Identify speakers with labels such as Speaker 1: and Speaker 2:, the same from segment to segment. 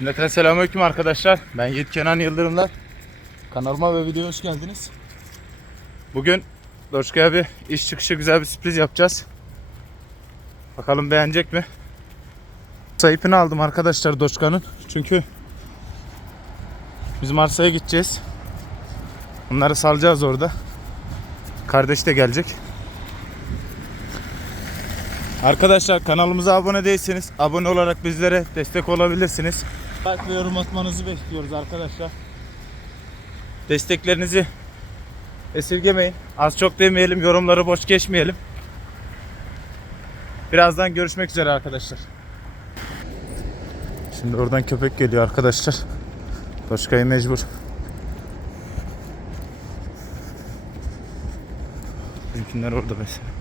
Speaker 1: Millete selamünaleyküm arkadaşlar. Ben Yiğit Kenan Yıldırımlar. Kanalıma ve videoya hoş geldiniz. Bugün Doşka'ya bir iş çıkışı güzel bir sürpriz yapacağız. Bakalım beğenecek mi? Sayıpını aldım arkadaşlar Doşka'nın. Çünkü biz Mars'a gideceğiz. Onları salacağız orada. Kardeş de gelecek. Arkadaşlar kanalımıza abone değilseniz abone olarak bizlere destek olabilirsiniz. Like ve yorum atmanızı bekliyoruz arkadaşlar. Desteklerinizi esirgemeyin. Az çok demeyelim, yorumları boş geçmeyelim. Birazdan görüşmek üzere arkadaşlar. Şimdi oradan köpek geliyor arkadaşlar. Başkayı mecbur. Bizimkiler orada mesela.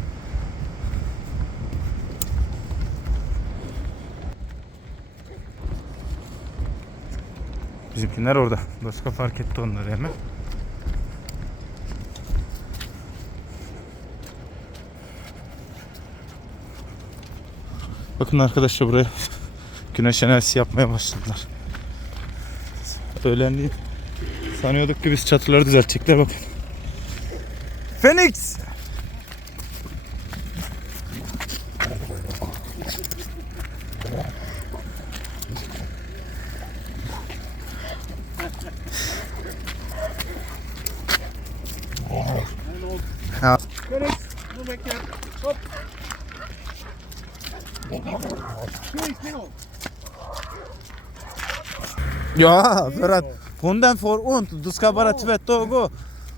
Speaker 1: Bizimkiler orada. Doşka fark etti onları hemen. Bakın arkadaşlar buraya güneş enerjisi yapmaya başladılar. Öğlenliğin sanıyorduk ki biz çatıları düzeltecekler bakın. Phoenix!
Speaker 2: Nu räcker det. Stopp!
Speaker 1: Ja, för att hunden får ont. Du ska bara tvätta och gå.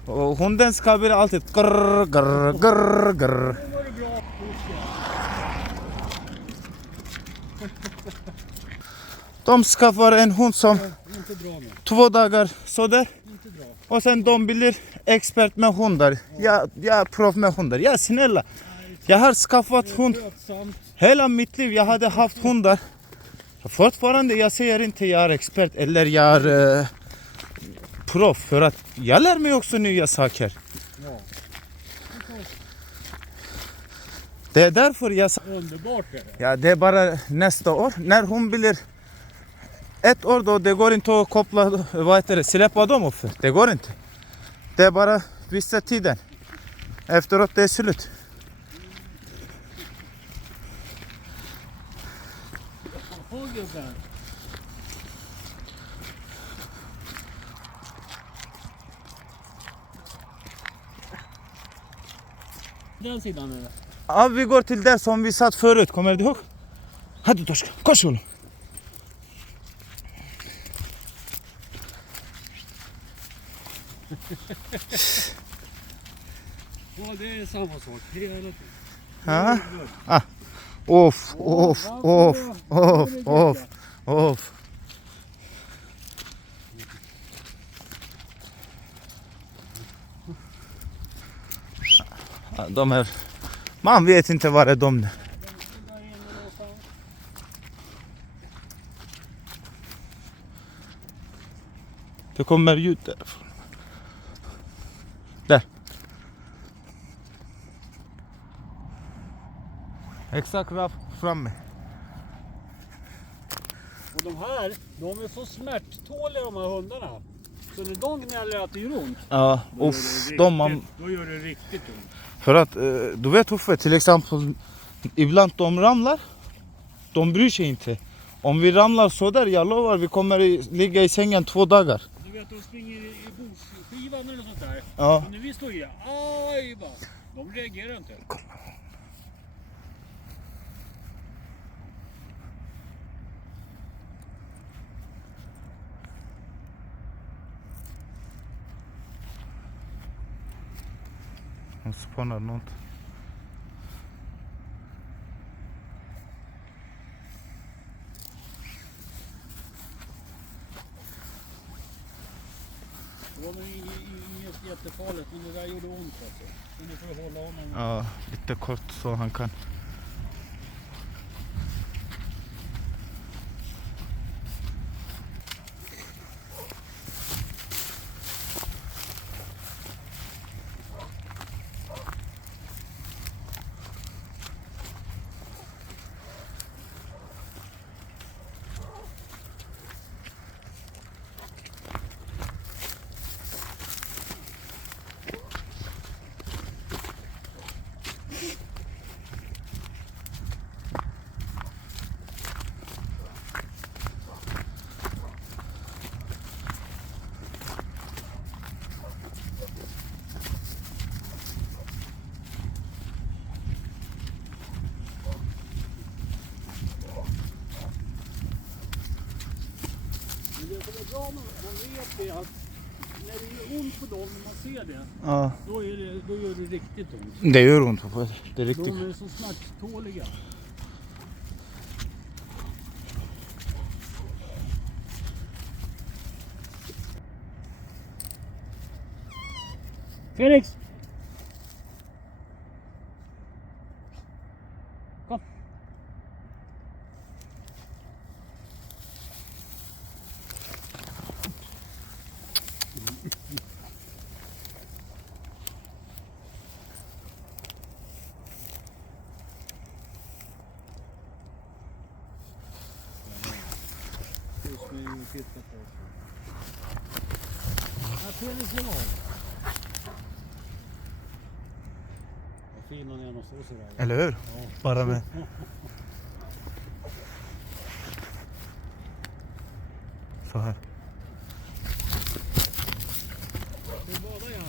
Speaker 1: Och hunden ska bli alltid grr, grr, grr, grr. De skaffar en hund som två dagar sådär. Och sen de blir expert med hundar. Jag, jag är proff med hundar. Ja, snälla. Jag har skaffat hund hela mitt liv. Jag hade haft hundar. Fortfarande, jag säger inte jag är expert eller jag är eh, proff. För att jag lär mig också nya saker. Det är därför jag
Speaker 2: Underbart är det.
Speaker 1: Ja det är bara nästa år. När hon blir Et ordo degorin to kopla vajtere silepadom of degorin te. Det är bara vissa tiden. Efteråt det är slut. Abi vi går till där som vi satt förut, kommer du ihåg? Hadi Toşka, koş oğlum.
Speaker 2: Ja, det är samma sak hela tiden.
Speaker 1: Ja.
Speaker 2: Good.
Speaker 1: Of, of,
Speaker 2: Ja,
Speaker 1: of,
Speaker 2: vad
Speaker 1: of,
Speaker 2: bra.
Speaker 1: of, of. Ja, De här, man vet inte var är de
Speaker 2: någonstans.
Speaker 1: Det kommer ljud därifrån. Där. Exakt där framme.
Speaker 2: Och de här, de är så smärttåliga de här hundarna. Så när de gnäller att det gör ont.
Speaker 1: Ja,
Speaker 2: Då gör
Speaker 1: uff,
Speaker 2: det riktigt,
Speaker 1: de man,
Speaker 2: Då gör det riktigt ont.
Speaker 1: för att eh, du vet Uffe, till exempel ibland de ramlar, de bryr sig inte. Om vi ramlar sådär, jag lovar, vi kommer ligga i sängen två dagar.
Speaker 2: Vet, de springer i, boskivan eller sånt där.
Speaker 1: Ja.
Speaker 2: Så när vi slår i, aj bara. De reagerar inte.
Speaker 1: De spanar något.
Speaker 2: Det var inget, inget jättefarligt, men det där gjorde ont alltså. Men nu får du hålla honom.
Speaker 1: Ja, lite kort så han kan.
Speaker 2: Med man vet det att när det gör ont på dem, när man ser det,
Speaker 1: Ja.
Speaker 2: då, är det, då gör det riktigt ont.
Speaker 1: Det gör ont på det. Det är riktigt.
Speaker 2: De är så smärttåliga. Felix! Just nu och titta på oss. Ja, Felix är van. Vad fin han är att stå sådär.
Speaker 1: Eller hur?
Speaker 2: Ja.
Speaker 1: Bara med. Så här.
Speaker 2: Nu badar jag.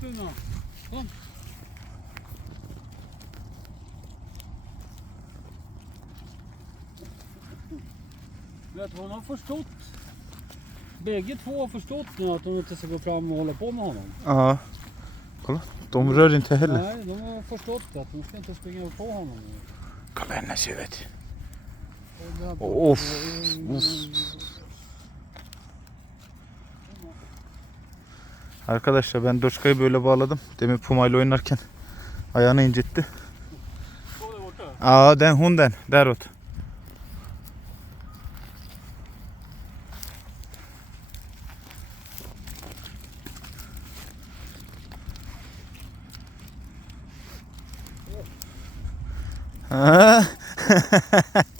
Speaker 2: Kom Puma. Kom. Vet hon har förstått. Bägge två har förstått nu att hon inte ska gå fram och hålla på med honom.
Speaker 1: Ja. Kolla. De rör inte heller.
Speaker 2: Nej, de har förstått att de ska inte springa på honom. nu.
Speaker 1: Kolla hennes huvud.
Speaker 2: Uff,
Speaker 1: Uff, Arkadaşlar ben Doşka'yı böyle bağladım. Demin Puma ile oynarken ayağını incitti. Aa den hunden. Däråt. Ah.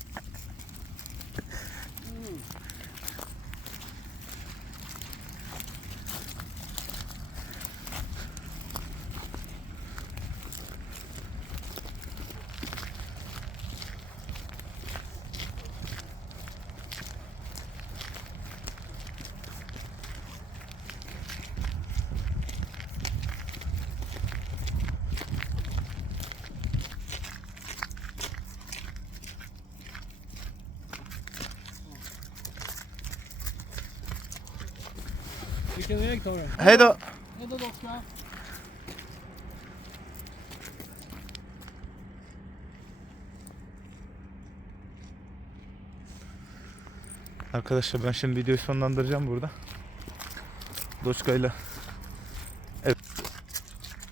Speaker 2: Vilken väg tar du?
Speaker 1: Hej då.
Speaker 2: Hej då docka.
Speaker 1: Arkadaşlar ben şimdi videoyu sonlandıracağım burada. Doçka'yla evet.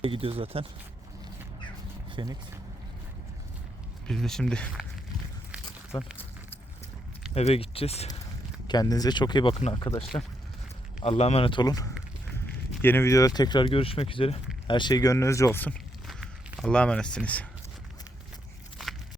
Speaker 1: gidiyor zaten. Phoenix. Biz de şimdi eve gideceğiz. Kendinize çok iyi bakın arkadaşlar. Allah'a emanet olun. Yeni videoda tekrar görüşmek üzere. Her şey gönlünüzce olsun. Allah'a emanetsiniz.